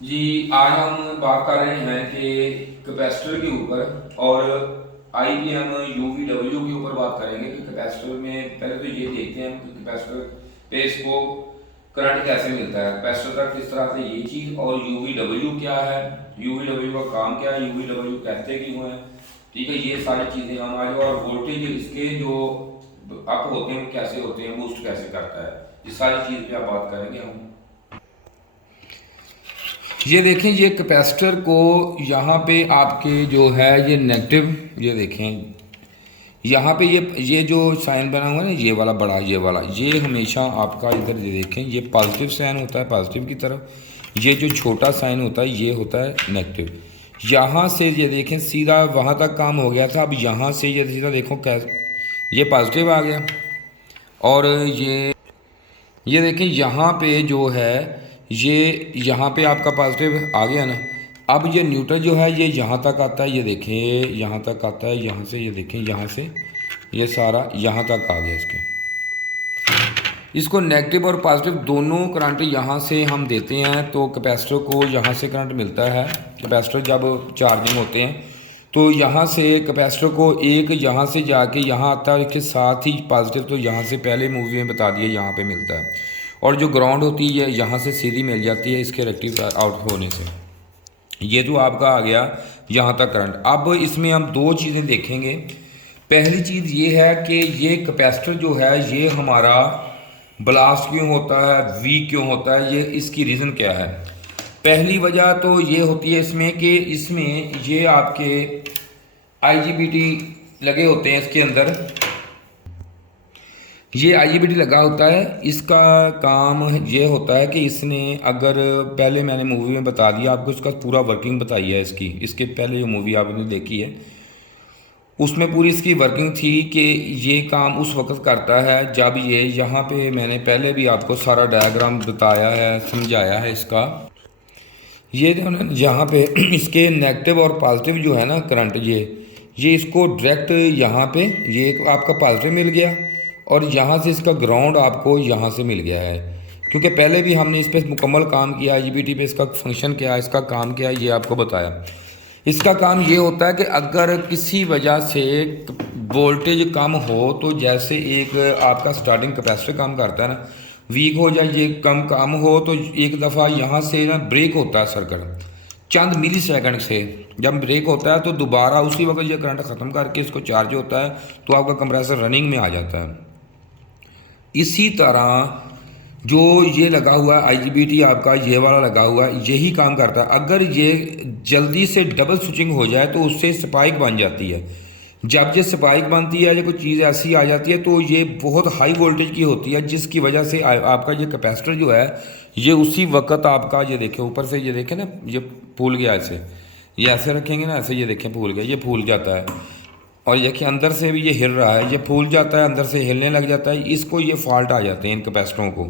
जी, आज हम बात कर रहे हैं कि कैपेसिटर के ऊपर और आईबीएम यूवीडब्ल्यू के ऊपर बात करेंगे कि कैपेसिटर में पहले तो ये देखते हैं कि कैपेसिटर पे इसको करंट कैसे मिलता है, कैपेसिटर का किस तरह से ये चीज़, और यूवीडब्ल्यू क्या है, यूवीडब्ल्यू का काम क्या है, यूवीडब्ल्यू कहते क्यों है। ठीक है, ये सारी चीज़ें हम आज, और वोल्टेज इसके जो अप होते हैं कैसे होते हैं, बूस्ट कैसे करता है, ये सारी चीज़ पे आप बात करेंगे हम। ये देखें, ये कैपेसिटर को यहाँ पे आपके जो है ये नेगेटिव, ये देखें यहाँ पे ये जो साइन बना हुआ है ना, ये वाला बड़ा, ये वाला, ये हमेशा आपका इधर ये देखें, ये पॉजिटिव साइन होता है पॉजिटिव की तरफ, ये जो छोटा साइन होता है ये होता है नेगेटिव। यहाँ से ये देखें सीधा वहाँ तक काम हो गया था, अब यहाँ से ये सीधा देखो कैसे ये पॉजिटिव आ गया, और ये देखें यहाँ पे जो है ये यहाँ पे आपका पॉजिटिव आ गया ना। अब ये न्यूट्रल जो है ये यहाँ तक आता है, ये देखें यहाँ तक आता है, यहाँ से ये देखें यहाँ से ये सारा यहाँ तक आ गया इसके। इसको नेगेटिव और पॉजिटिव दोनों करंट यहाँ से हम देते हैं तो कैपेसिटर को यहाँ से करंट मिलता है। कैपेसिटर जब चार्जिंग होते हैं तो यहाँ से कैपेसिटर को एक यहाँ से जाके यहाँ आता है, इसके साथ ही पॉजिटिव तो यहाँ से पहले मूवी में बता दिया यहाँ पे मिलता है, और जो ग्राउंड होती है यहाँ से सीधी मिल जाती है इसके रेक्टिव आउट होने से। ये तो आपका आ गया यहाँ तक करंट। अब इसमें हम दो चीज़ें देखेंगे। पहली चीज़ ये है कि ये कैपेसिटर जो है ये हमारा ब्लास्ट क्यों होता है, वीक क्यों होता है, ये इसकी रीज़न क्या है। पहली वजह तो ये होती है इसमें कि इसमें ये आपके आईजीबीटी लगे होते हैं इसके अंदर, ये आईजीबीटी लगा होता है। इसका काम ये होता है कि इसने अगर पहले मैंने मूवी में बता दिया आपको, इसका पूरा वर्किंग बताई है इसकी, इसके पहले जो मूवी आपने देखी है उसमें पूरी इसकी वर्किंग थी कि ये काम उस वक्त करता है जब ये यहाँ पे मैंने पहले भी आपको सारा डायग्राम बताया है, समझाया है इसका। ये जो है यहाँ पे इसके नेगेटिव और पॉजिटिव जो है ना करंट, ये इसको डायरेक्ट यहाँ पे ये एक आपका पॉजिटिव मिल गया, और यहाँ से इसका ग्राउंड आपको यहाँ से मिल गया है, क्योंकि पहले भी हमने इस पर मुकम्मल काम किया, आईजीबीटी पे इसका फंक्शन क्या है, इसका काम क्या है, ये आपको बताया। इसका काम ये होता है कि अगर किसी वजह से वोल्टेज कम हो तो जैसे एक आपका स्टार्टिंग कैपेसिटर काम करता है ना, वीक हो जाए, ये कम काम हो तो एक दफ़ा यहाँ से ना ब्रेक होता है सर्किट, चंद मिली सेकंड से जब ब्रेक होता है तो दोबारा उसी वक्त ये करंट ख़त्म करके इसको चार्ज होता है तो आपका कंप्रेसर रनिंग में आ जाता है। इसी तरह जो ये लगा हुआ है आईजीबीटी आपका ये वाला लगा हुआ है, यही काम करता है। अगर ये जल्दी से डबल स्विचिंग हो जाए तो उससे स्पाइक बन जाती है। जब ये स्पाइक बनती है या कोई चीज़ ऐसी आ जाती है तो ये बहुत हाई वोल्टेज की होती है, जिसकी वजह से आपका ये कैपेसिटर जो है ये उसी वक्त आपका, ये देखें ऊपर से, ये देखें ना ये फूल गया ऐसे, ये ऐसे रखेंगे ना ऐसे, ये देखें फूल गया, ये फूल जाता है, और ये कि अंदर से भी ये हिल रहा है, ये फूल जाता है अंदर से हिलने लग जाता है, इसको ये फॉल्ट आ जाते हैं इन कैपेसिटरों को।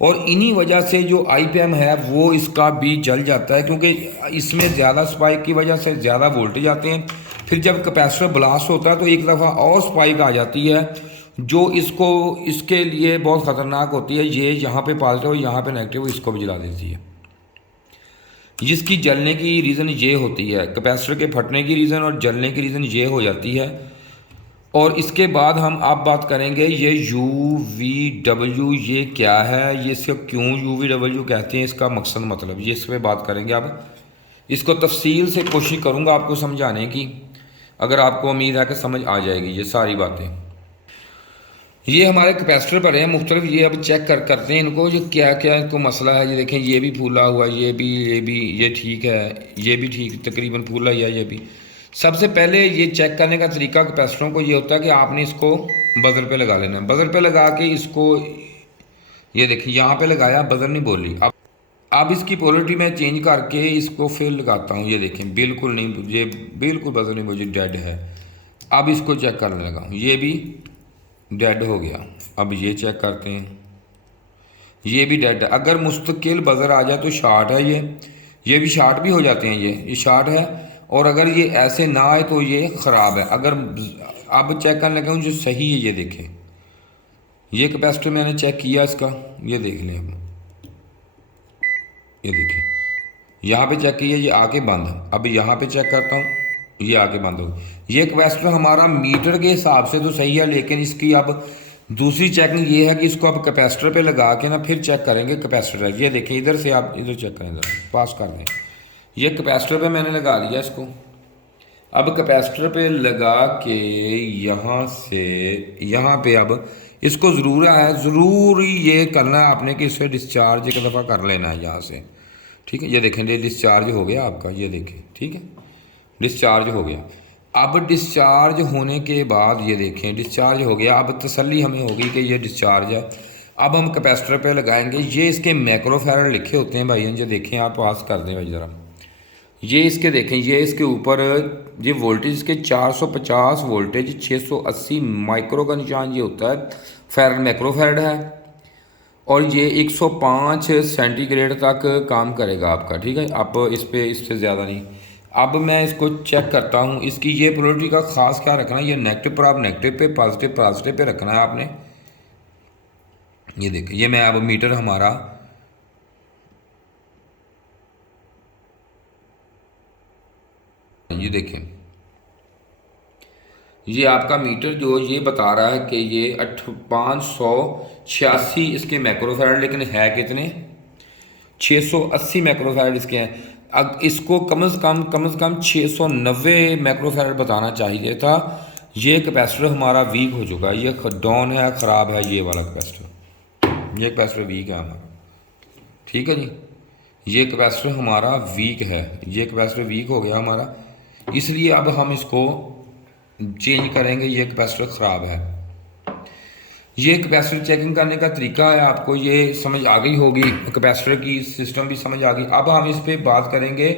और इन्हीं वजह से जो आईपीएम है वो इसका भी जल जाता है, क्योंकि इसमें ज़्यादा स्पाइक की वजह से ज़्यादा वोल्टेज आते हैं। फिर जब कैपेसिटर ब्लास्ट होता है तो एक दफ़ा और स्पाइक आ जाती है जो इसको, इसके लिए बहुत ख़तरनाक होती है। ये यहाँ पे पॉजिटिव, यहाँ पे नेगेटिव, इसको भी जला देती है। जिसकी जलने की रीज़न ये होती है, कैपेसिटर के फटने की रीज़न और जलने की रीज़न ये हो जाती है। और इसके बाद हम अब बात करेंगे ये यू वी डब्ल्यू ये क्या है, ये इसको क्यों यू वी डब्ल्यू कहते हैं, इसका मकसद मतलब ये इस पर बात करेंगे। अब इसको तफसील से कोशिश करूँगा आपको समझाने की, अगर आपको उम्मीद है कि समझ आ जाएगी ये सारी बातें। ये हमारे कैपेसिटर पड़े हैं मुख्तलिफ, ये अब चेक करते हैं इनको, ये क्या क्या इनको मसला है। ये देखें ये भी फूला हुआ, ये भी ये ठीक है, ये भी ठीक तकरीबन फूला ही है ये भी। सबसे पहले ये चेक करने का तरीका कैपेसिटरों को ये होता है कि आपने इसको बजर पे लगा लेना है। बजर पे लगा के इसको, ये देखिए यहाँ पे लगाया, बजर नहीं बोली। अब इसकी पोलरिटी मैं चेंज करके इसको फिर लगाता हूँ, ये देखें बिल्कुल नहीं, ये बिल्कुल बजर नहीं बोली, डेड है। अब इसको चेक करने लगा हूँ, ये भी डेड हो गया। अब ये चेक करते हैं, ये भी डेड है। अगर मुस्तकिल बजर आ जाए तो शार्ट है, ये भी शार्ट भी हो जाते हैं, ये शार्ट है। और अगर ये ऐसे ना आए तो ये ख़राब है। अगर अब चेक करने लगा हूँ जो सही है, ये देखें ये कैपेसिटर मैंने चेक किया इसका, ये देख लें अब, ये देखें यहाँ पे चेक किया, ये आके बंद। अब यहाँ पे चेक करता हूँ, ये आके बंद हो। ये कैपेसिटर हमारा मीटर के हिसाब से तो सही है, लेकिन इसकी अब दूसरी चेकिंग ये है कि इसको अब कैपेसिटर पे लगा के ना फिर चेक करेंगे कैपेसिटर। ये देखें इधर से, आप इधर चेक करें, इधर पास कर दें। ये कैपेसिटर पे मैंने लगा लिया इसको। अब कैपेसिटर पे लगा के यहाँ से यहाँ पे अब इसको ज़रूरी ये करना है आपने कि इससे डिस्चार्ज एक दफ़ा कर लेना है यहाँ से। ठीक है, ये देखें, ये डिस्चार्ज हो गया आपका, ये देखें, ठीक है, डिस्चार्ज हो गया। अब डिस्चार्ज होने के बाद ये देखें डिस्चार्ज हो गया। अब तसल्ली हमें होगी कि ये डिस्चार्ज है। अब हम कैपेसिटर पे लगाएंगे। ये इसके माइक्रोफैराड लिखे होते हैं भाई, ये देखें, आप पास कर दें भाई ज़रा। ये इसके देखें, ये इसके ऊपर ये वोल्टेज इसके 450 वोल्टेज 680 माइक्रो का निशान ये होता है, फैराड माइक्रोफैराड है। और ये 105 सेंटीग्रेड तक काम करेगा आपका। ठीक है, आप इससे ज़्यादा नहीं। अब मैं इसको चेक करता हूँ। इसकी ये पोलरिटी का ख़ास क्या रखना है, ये नेगेटिव पर आप नेगेटिव पे, पॉजिटिव पे रखना है आपने। ये देखिए, ये मैं अब मीटर हमारा ये देखें, ये आपका मीटर जो ये बता रहा है कि ये 586 इसके माइक्रोफैराड, लेकिन है कितने, 680 माइक्रोफैराड इसके हैं। अब इसको कम से कम 690 माइक्रोफैराड बताना चाहिए था। ये कैपेसिटर हमारा वीक हो चुका है, ये डाउन है, ख़राब है ये वाला कैपेसिटर। ये कैपेसिटर वीक है हमारा। ठीक है जी, ये कैपेसिटर हमारा वीक है, ये कैपेसिटर वीक हो गया हमारा, इसलिए अब हम इसको चेंज करेंगे। ये कैपेसिटर ख़राब है। ये कैपेसिटर चेकिंग करने का तरीका है, आपको ये समझ आ गई होगी, कैपेसिटर की सिस्टम भी समझ आ गई। अब हम इस पे बात करेंगे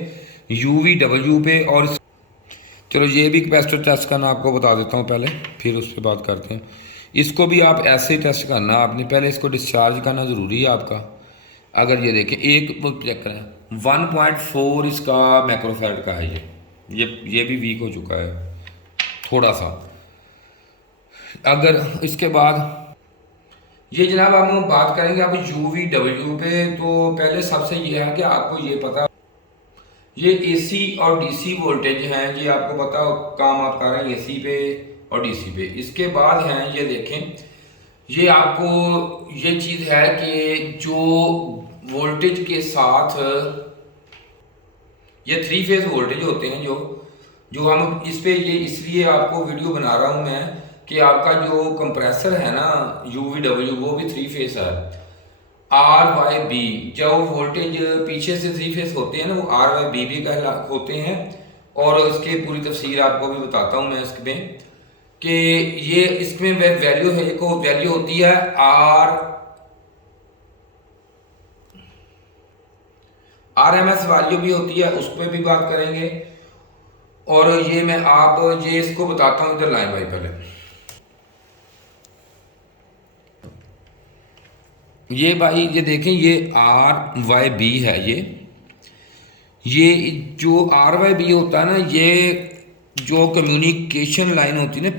UVW पे। और चलो ये भी कैपेसिटर टेस्ट करना आपको बता देता हूँ पहले, फिर उस पर बात करते हैं। इसको भी आप ऐसे ही टेस्ट करना, आपने पहले इसको डिस्चार्ज करना ज़रूरी है आपका। अगर ये देखें, एक वो चेक करें, 1.4 इसका माइक्रोफैराड का है। ये भी वीक हो चुका है थोड़ा सा। अगर इसके बाद ये जनाब हम बात करेंगे अब UVW पे। तो पहले सबसे ये है कि आपको ये पता, ये AC और DC वोल्टेज हैं, ये आपको पता काम आप कर रहे हैं AC पे और DC पे। इसके बाद हैं, ये देखें, ये आपको ये चीज़ है कि जो वोल्टेज के साथ ये 3 फेज वोल्टेज होते हैं, जो हम इस पे, ये इसलिए आपको वीडियो बना रहा हूँ मैं कि आपका जो कंप्रेसर है ना UVW, वो भी 3 फेज है। RYB जो वोल्टेज पीछे से 3 फेज होते हैं ना, वो RYB भी होते हैं। और इसके पूरी तफसीर आपको भी बताता हूँ मैं इसमें कि ये इसमें वैल्यू है, एक वैल्यू होती है RMS वैल्यू भी होती है, उस पर भी बात करेंगे। और ये मैं आप ये इसको बताता हूँ, इधर लाएं भाई पहले। ये भाई ये देखें, ये RYB है। ये जो RYB होता है ना, ये जो कम्युनिकेशन लाइन होती है ना,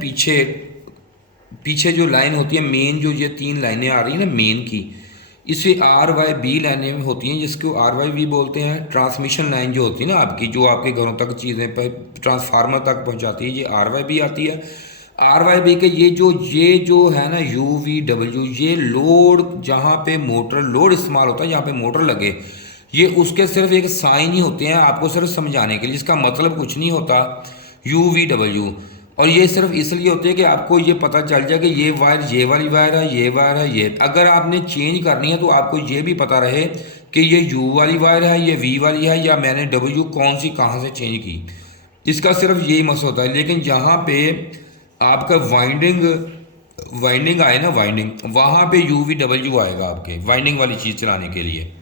पीछे जो लाइन होती है मेन, जो ये 3 लाइनें आ रही हैं ना मेन की, इसे RYB लाइनें होती हैं, जिसको RYB बोलते हैं। ट्रांसमिशन लाइन जो होती है ना आपकी, जो आपके घरों तक चीज़ें पर ट्रांसफार्मर तक पहुंचाती है, ये RYB आती है। RYB के ये जो है ना UVW, ये लोड, जहाँ पे मोटर लोड इस्तेमाल होता है, जहाँ पे मोटर लगे, ये उसके सिर्फ एक साइन ही होते हैं आपको सिर्फ समझाने के लिए, इसका मतलब कुछ नहीं होता UVW। और ये सिर्फ इसलिए होते हैं कि आपको ये पता चल जाए कि ये वायर, ये वाली वायर है, ये वायर है। ये अगर आपने चेंज करनी है तो आपको ये भी पता रहे कि ये U वाली वायर है, ये V वाली है, या मैंने W कौन सी कहाँ से चेंज की। इसका सिर्फ यही मसला होता है। लेकिन जहाँ पे आपका वाइंडिंग आए ना, वाइंडिंग, वहाँ पे UVW आएगा आपके वाइंडिंग वाली चीज़ चलाने के लिए।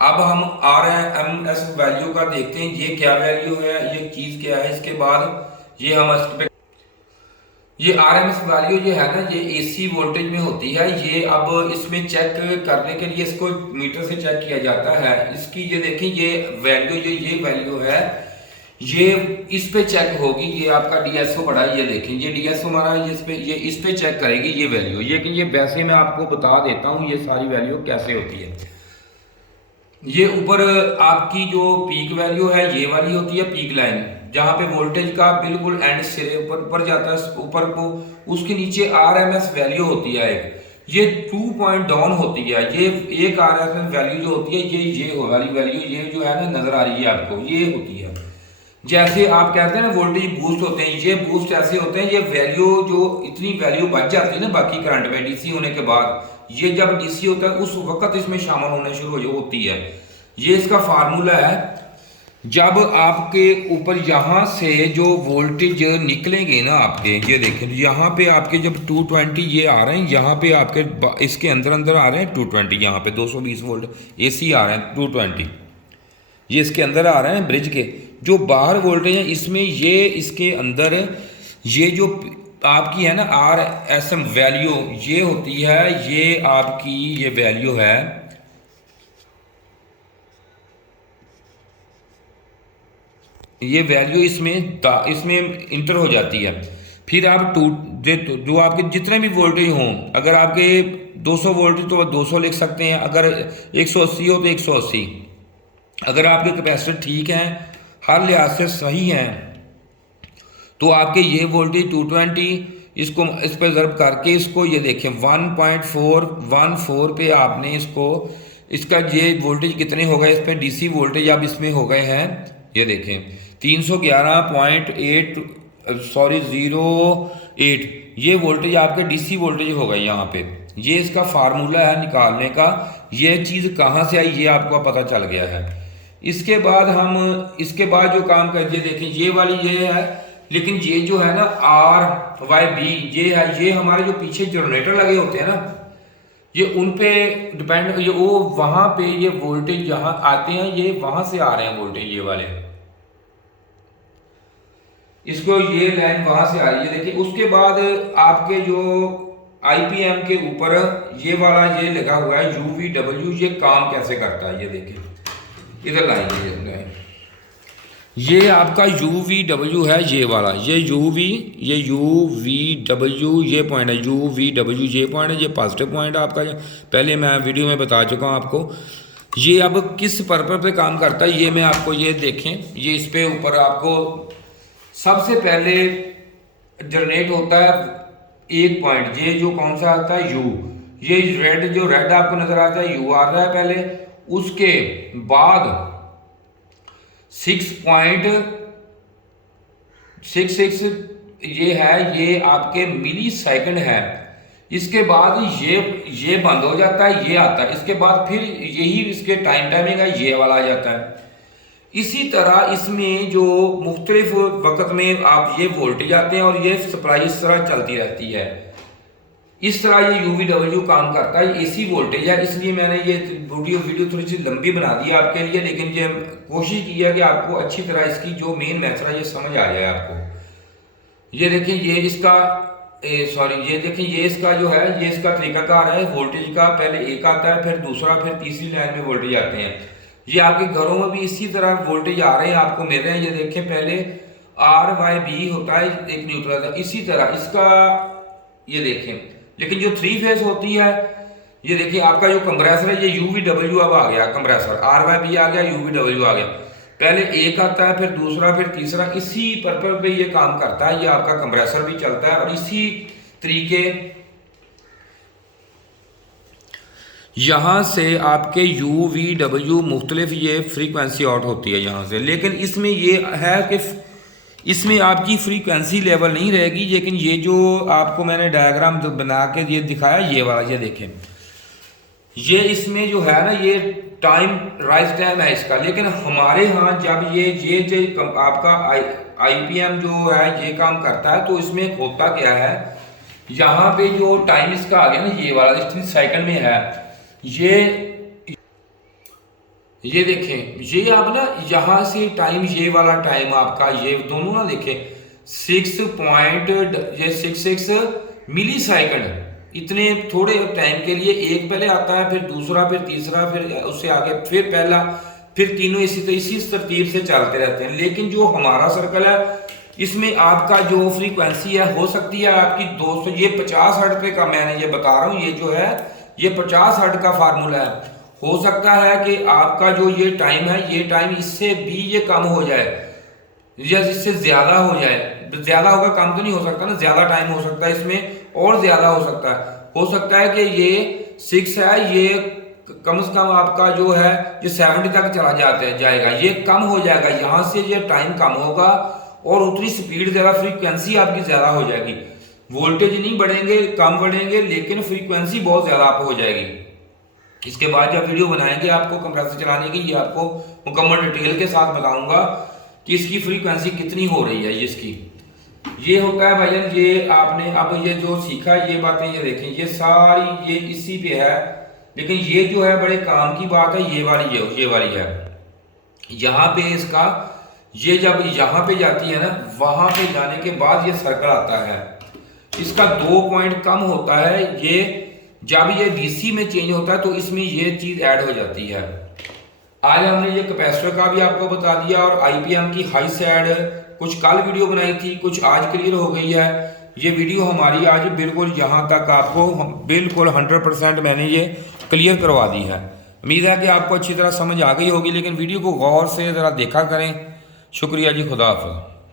अब हम RMS वैल्यू का देखते हैं, ये क्या वैल्यू है, ये चीज़ क्या है। इसके बाद ये हम ये RMS वैल्यू जो है ना, ये AC वोल्टेज में होती है। ये अब इसमें चेक करने के लिए इसको मीटर से चेक किया जाता है। इसकी ये देखें, ये वैल्यू ये वैल्यू है, ये इस पे चेक होगी। ये आपका DSO बड़ा है, ये देखें, ये DSO हमारा ये इस पे चेक करेगी ये वैल्यू। ये कि ये वैसे मैं आपको बता देता हूँ ये सारी वैल्यू कैसे होती है। ये ऊपर आपकी जो पीक वैल्यू है ये वाली होती है पीक लाइन, जहाँ पे वोल्टेज का बिल्कुल एंड सिरे ऊपर जाता है ऊपर को, उसके नीचे आरएमएस वैल्यू होती है एक, ये 2 पॉइंट डाउन होती है। ये एक आरएमएस वैल्यू जो होती है ये वाली वैल्यू ये जो है ना नजर आ रही है आपको, ये होती है। जैसे आप कहते हैं ना वोल्टेज बूस्ट होते हैं, ये बूस्ट ऐसे होते हैं, ये वैल्यू जो इतनी वैल्यू बच जाती है ना बाकी करंट में डीसी होने के बाद, ये जब डीसी होता है उस वक्त इसमें शामिल होने शुरू होती है। ये इसका फार्मूला है, जब आपके ऊपर यहाँ से जो वोल्टेज निकलेंगे ना आपके, ये देखें यहाँ पे आपके जब 220 ये आ रहे हैं, यहाँ पे आपके इसके अंदर अंदर आ रहे हैं 220, यहाँ पे 220 वोल्ट एसी आ रहे हैं 220, ये इसके अंदर आ रहे हैं ब्रिज के। जो बाहर वोल्टेज है इसमें ये इसके अंदर ये जो आपकी है ना आर एस एम वैल्यू ये होती है, ये आपकी ये वैल्यू है, ये वैल्यू इसमें इंटर हो जाती है। फिर आप जो आपके जितने भी वोल्टेज हों, अगर आपके 200 वोल्टेज तो 200 लिख सकते हैं, अगर 180 हो तो 180, अगर आपके कैपेसिटर ठीक हैं हर लिहाज से सही हैं तो आपके ये वोल्टेज 220 इसको इस पर ज़र्ब करके इसको ये देखें 1.414 पे आपने इसको इसका ये वोल्टेज कितने हो गए इस पर डीसी वोल्टेज अब इसमें हो गए हैं, ये देखें 311.8 सॉरी 08, ये वोल्टेज आपके डीसी वोल्टेज हो गए यहाँ पे। ये इसका फार्मूला है निकालने का, ये चीज़ कहाँ से आई ये आपको पता चल गया है। इसके बाद इसके बाद जो काम करिए देखें ये वाली ये है, लेकिन ये जो है ना RYB ये है, ये हमारे जो पीछे जनरेटर लगे होते हैं ना ये उन पे डिपेंड, ये वो वहां पे ये वोल्टेज जहां आते हैं ये वहां से आ रहे हैं वोल्टेज ये वाले, इसको ये लाइन वहां से आ रही है देखिए। उसके बाद आपके जो IPM के ऊपर ये वाला ये लगा हुआ है UVW, ये काम कैसे करता है ये देखिए, इधर लाएंगे ये आपका UVW है ये वाला, ये UVW ये पॉइंट है, UVW ये पॉइंट है, ये पॉजिटिव पॉइंट है आपका, पहले मैं वीडियो में बता चुका हूँ आपको। ये अब किस पर्पज पे काम करता है ये मैं आपको ये देखें, ये इस पे ऊपर आपको सबसे पहले जनरेट होता है एक पॉइंट, ये जो कौन सा आता है U, ये रेड आपको नजर आता है U आ रहा है पहले, उसके बाद 6.66 ये है, ये आपके मिली सेकंड है। इसके बाद ये बंद हो जाता है, ये आता है, इसके बाद फिर यही इसके टाइमिंग है, ये वाला आ जाता है। इसी तरह इसमें जो मुख्तलिफ वक्त में आप ये वोल्टेज आते हैं और ये सप्लाई इस तरह चलती रहती है, इस तरह ये UVW काम करता है। AC वोल्टेज है, इसलिए मैंने ये वीडियो थोड़ी सी लंबी बना दी है आपके लिए, लेकिन ये कोशिश की है कि आपको अच्छी तरह इसकी जो मेन मैथड है ये समझ आ जाए आपको। ये देखिए ये इसका ये देखिए ये इसका जो है ये इसका तरीकाकार है वोल्टेज का, पहले एक आता है फिर दूसरा फिर तीसरी लाइन में वोल्टेज आते हैं। ये आपके घरों में भी इसी तरह वोल्टेज आ रहे हैं आपको मिल रहे हैं, ये देखें पहले RYB होता है एक न्यूट्रल, इसी तरह इसका ये देखें। लेकिन जो 3 फेज होती है ये देखिए आपका जो कंप्रेसर है ये UVW अब आ गया, कंप्रेसर RYB आ गया, UVW आ गया, पहले एक आता है फिर दूसरा फिर तीसरा, इसी पर्पज पे ये काम करता है। ये आपका कंप्रेसर भी चलता है और इसी तरीके यहाँ से आपके UVW मुख्तलिफ ये फ्रीक्वेंसी आउट होती है यहाँ से, लेकिन इसमें ये है कि इसमें आपकी फ्रीक्वेंसी लेवल नहीं रहेगी, लेकिन ये जो आपको मैंने डायग्राम बना के ये दिखाया ये वाला ये देखें, ये इसमें जो है ना ये टाइम राइज टाइम है इसका, लेकिन हमारे यहाँ जब ये आपका IPM जो है ये काम करता है तो इसमें होता क्या है, यहाँ पे जो टाइम इसका आ गया ना ये वाला 16 सेकंड में है, ये देखें ये आप ना यहाँ से टाइम ये वाला टाइम आपका ये दोनों ना देखें 6.66 मिली सेकंड, इतने थोड़े टाइम के लिए एक पहले आता है फिर दूसरा फिर तीसरा फिर उससे आगे फिर पहला फिर तीनों इसी तरतीब से चलते रहते हैं। लेकिन जो हमारा सर्कल है इसमें आपका जो फ्रीक्वेंसी है हो सकती है आपकी 200, ये 50 हर्ट्ज पे का मैंने ये बता रहा हूँ, ये जो है ये 50 हर्ट्ज का फार्मूला है हो सकता है कि आपका जो ये टाइम है, ये टाइम इससे भी ये कम हो जाए या इससे ज़्यादा हो जाए। ज़्यादा होगा, कम तो नहीं हो सकता ना, ज़्यादा टाइम हो सकता है इसमें और ज़्यादा हो सकता है कि ये 6 है, ये कम से कम आपका जो है ये 70 तक चला जाएगा, ये कम हो जाएगा, यहाँ से ये टाइम कम होगा और उतनी स्पीड ज़्यादा, फ्रीक्वेंसी आपकी ज़्यादा हो जाएगी। वोल्टेज नहीं बढ़ेंगे, कम बढ़ेंगे, लेकिन फ्रीक्वेंसी बहुत ज़्यादा आप हो जाएगी। इसके बाद जब वीडियो बनाएंगे आपको कंप्रेसर चलाने की, ये आपको मुकम्मल डिटेल के साथ बताऊंगा कि इसकी फ्रीक्वेंसी कितनी हो रही है। ये इसकी ये होता है भाईजान, ये आपने अब ये जो सीखा, ये बातें ये देखें, ये सारी ये इसी पे है, लेकिन ये जो है बड़े काम की बात है, ये वाली है। यहाँ पे इसका ये जब यहाँ पे जाती है ना, वहां पे जाने के बाद ये सर्कल आता है, इसका 2 पॉइंट कम होता है। ये जब ये डीसी में चेंज होता है तो इसमें ये चीज ऐड हो जाती है। आज हमने ये कैपेसिटर का भी आपको बता दिया और आईपीएम की हाई साइड कुछ कल वीडियो बनाई थी, कुछ आज क्लियर हो गई है। ये वीडियो हमारी आज बिल्कुल यहाँ तक आपको बिल्कुल 100% मैंने ये क्लियर करवा दी है। उम्मीद है कि आपको अच्छी तरह समझ आ गई होगी, लेकिन वीडियो को गौर से ज़रा देखा करें। शुक्रिया जी, खुदा हाफ़िज़।